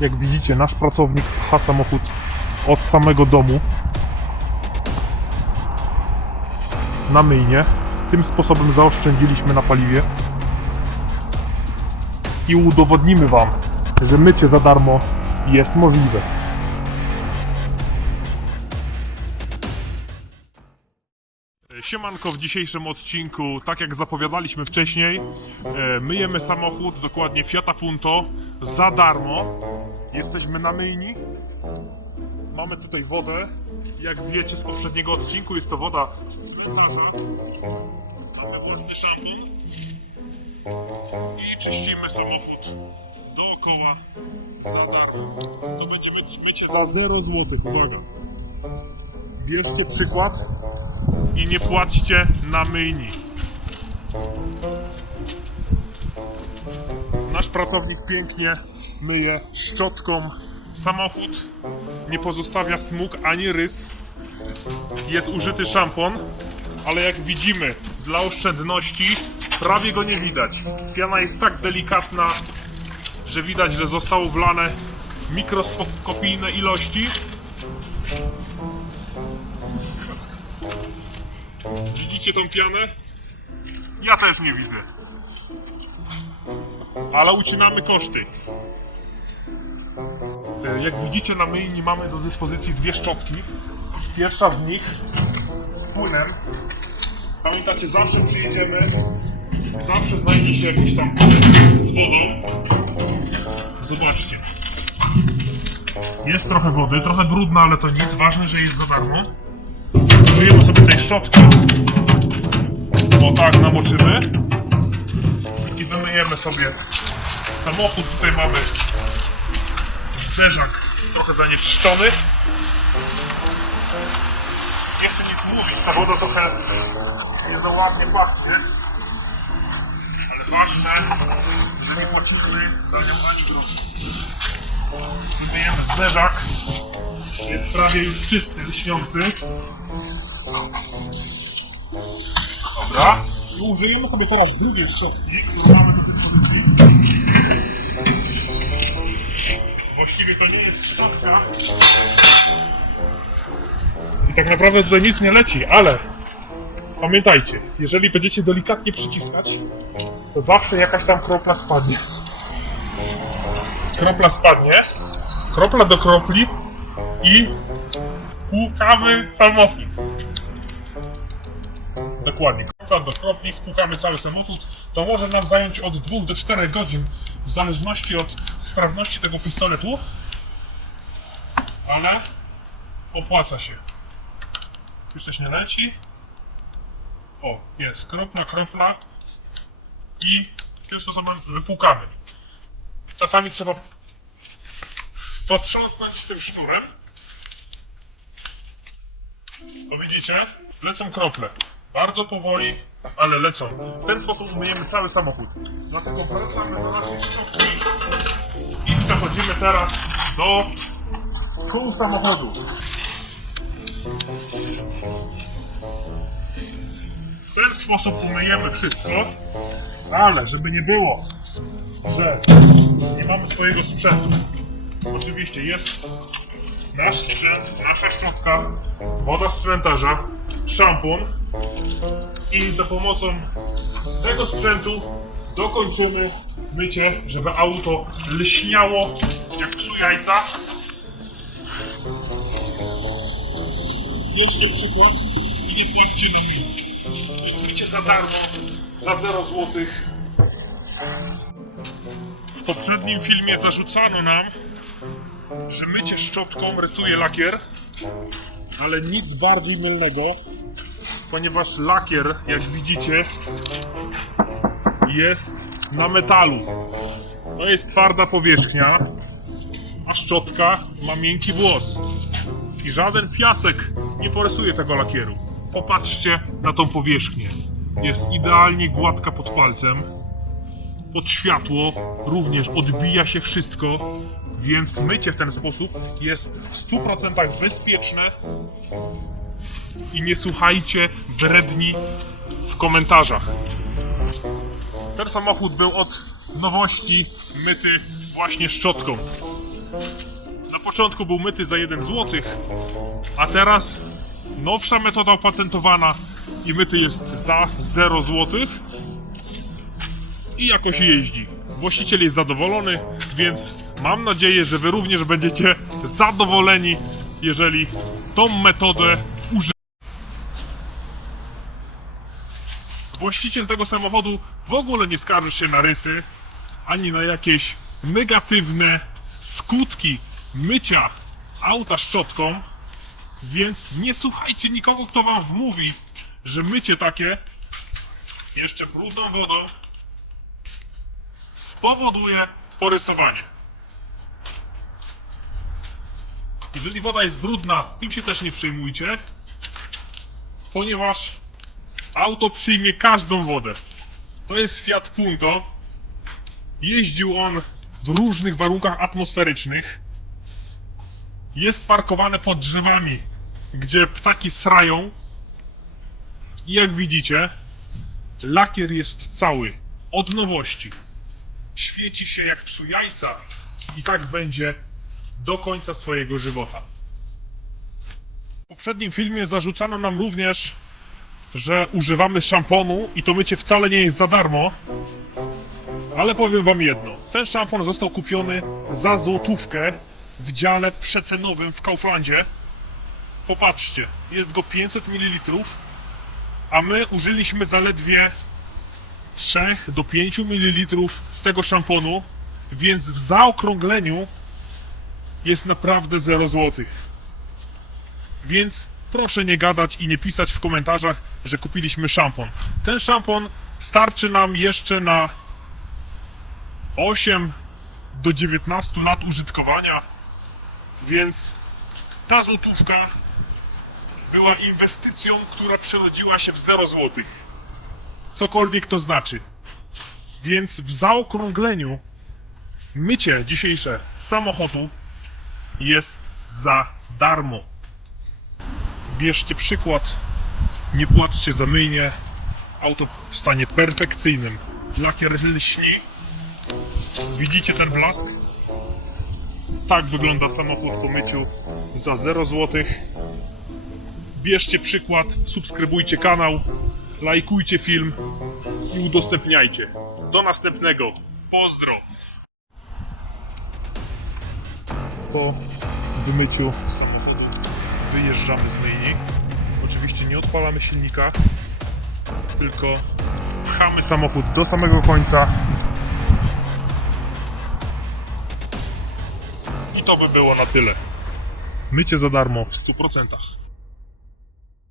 Jak widzicie, nasz pracownik pcha samochód od samego domu na myjnie. Tym sposobem zaoszczędziliśmy na paliwie i udowodnimy Wam, że mycie za darmo jest możliwe. Siemanko w dzisiejszym odcinku, tak jak zapowiadaliśmy wcześniej, e, myjemy samochód, dokładnie Fiata Punto, za darmo. Jesteśmy na myjni. Mamy tutaj wodę. Jak wiecie z poprzedniego odcinku, jest to woda z cmentarza. Mamy szampon. I czyścimy samochód dookoła za darmo. To będzie my- mycie za 0 zł. Uwaga. Bierzcie przykład i nie płaćcie na myjni. Nasz pracownik pięknie myje szczotką samochód, nie pozostawia smug ani rys. Jest użyty szampon, ale jak widzimy, dla oszczędności prawie go nie widać. Piana jest tak delikatna, że widać, że zostało wlane mikroskopijne ilości. Widzicie tą pianę? Ja też nie widzę. Ale ucinamy koszty. E, Jak widzicie na myjni mamy do dyspozycji dwie szczotki. Pierwsza z nich z płynem. Pamiętacie, zawsze przyjedziemy, zawsze znajdzie się jakiś tam z wodą. Zobaczcie. Jest trochę wody, trochę brudna, ale to nic. Ważne, że jest za darmo. Użyjemy sobie tej szczotki. O tak, namoczymy. I wymyjemy sobie samochód. Tutaj mamy zderzak trochę zanieczyszczony. Nie chcę nic mówić, ta woda trochę nie za ładnie pachnie. Ale ważne, że nie płacimy za nią ani grosza. Wymyjemy zderzak. Jest prawie już czysty, lśniący. Dobra. I użyjemy sobie teraz drugiej szczotki. Właściwie to nie jest szczotka. I tak naprawdę tutaj nic nie leci, ale pamiętajcie, jeżeli będziecie delikatnie przyciskać, to zawsze jakaś tam kropla spadnie. Kropla spadnie, kropla do kropli i płukamy samochód. Dokładnie. Kropli, spłukamy cały samochód. To może nam zająć od 2 do 4 godzin, w zależności od sprawności tego pistoletu. Ale opłaca się. Już coś nie leci. O, jest. Kropla, kropla. I tym sposobem wypłukamy. Czasami trzeba potrząsnąć tym sznurem. Bo widzicie, lecą krople. Bardzo powoli, ale lecą. W ten sposób myjemy cały samochód. Dlatego wracamy do naszej szczotki i przechodzimy teraz do kół samochodu. W ten sposób umyjemy wszystko, ale żeby nie było, że nie mamy swojego sprzętu. Oczywiście jest nasz sprzęt, nasza szczotka, woda z cmentarza, szampon i za pomocą tego sprzętu dokończymy mycie, żeby auto lśniało jak psu jajca. Bierzcie przykład i nie płaccie na myjnie. To jest mycie za darmo, za 0 złotych. W poprzednim filmie zarzucano nam, że mycie szczotką rysuje lakier, ale nic bardziej mylnego, ponieważ lakier, jak widzicie, jest na metalu. To jest twarda powierzchnia, a szczotka ma miękki włos. I żaden piasek nie porysuje tego lakieru. Popatrzcie na tą powierzchnię. Jest idealnie gładka pod palcem. Pod światło również odbija się wszystko, więc mycie w ten sposób jest w 100% bezpieczne. I nie słuchajcie wredni w komentarzach. Ten samochód był od nowości myty właśnie szczotką. Na początku był myty za 1 zł, a teraz nowsza metoda opatentowana i myty jest za 0 zł i jakoś jeździ. Właściciel jest zadowolony, więc mam nadzieję, że wy również będziecie zadowoleni, jeżeli tą metodę użyjecie. Właściciel tego samochodu w ogóle nie skarży się na rysy, ani na jakieś negatywne skutki mycia auta szczotką, więc nie słuchajcie nikogo, kto wam wmówi, że mycie takie jeszcze brudną wodą spowoduje porysowanie. Jeżeli woda jest brudna, tym się też nie przejmujcie, ponieważ auto przyjmie każdą wodę. To jest Fiat Punto. Jeździł on w różnych warunkach atmosferycznych. Jest parkowane pod drzewami, gdzie ptaki srają. I jak widzicie, lakier jest cały, od nowości. Świeci się jak psu jajca i tak będzie do końca swojego żywota. W poprzednim filmie zarzucano nam również, że używamy szamponu i to mycie wcale nie jest za darmo. Ale powiem wam jedno. Ten szampon został kupiony za złotówkę w dziale przecenowym w Kauflandzie. Popatrzcie, jest go 500 ml, a my użyliśmy zaledwie 3 do 5 ml tego szamponu, więc w zaokrągleniu jest naprawdę 0 zł. Więc proszę nie gadać i nie pisać w komentarzach, że kupiliśmy szampon. Ten szampon starczy nam jeszcze na 8 do 19 lat użytkowania, więc ta złotówka była inwestycją, która przerodziła się w 0 złotych. Cokolwiek to znaczy. Więc w zaokrągleniu mycie dzisiejsze samochodu jest za darmo. Bierzcie przykład, nie płaccie za myjnie. Auto w stanie perfekcyjnym. Lakier lśni. Widzicie ten blask? Tak wygląda samochód po myciu za 0 zł. Bierzcie przykład, subskrybujcie kanał, lajkujcie film i udostępniajcie. Do następnego. Pozdro! Po wymyciu samochodu wyjeżdżamy z myjni. Oczywiście nie odpalamy silnika, tylko pchamy samochód do samego końca. I to by było na tyle. Mycie za darmo w 100%.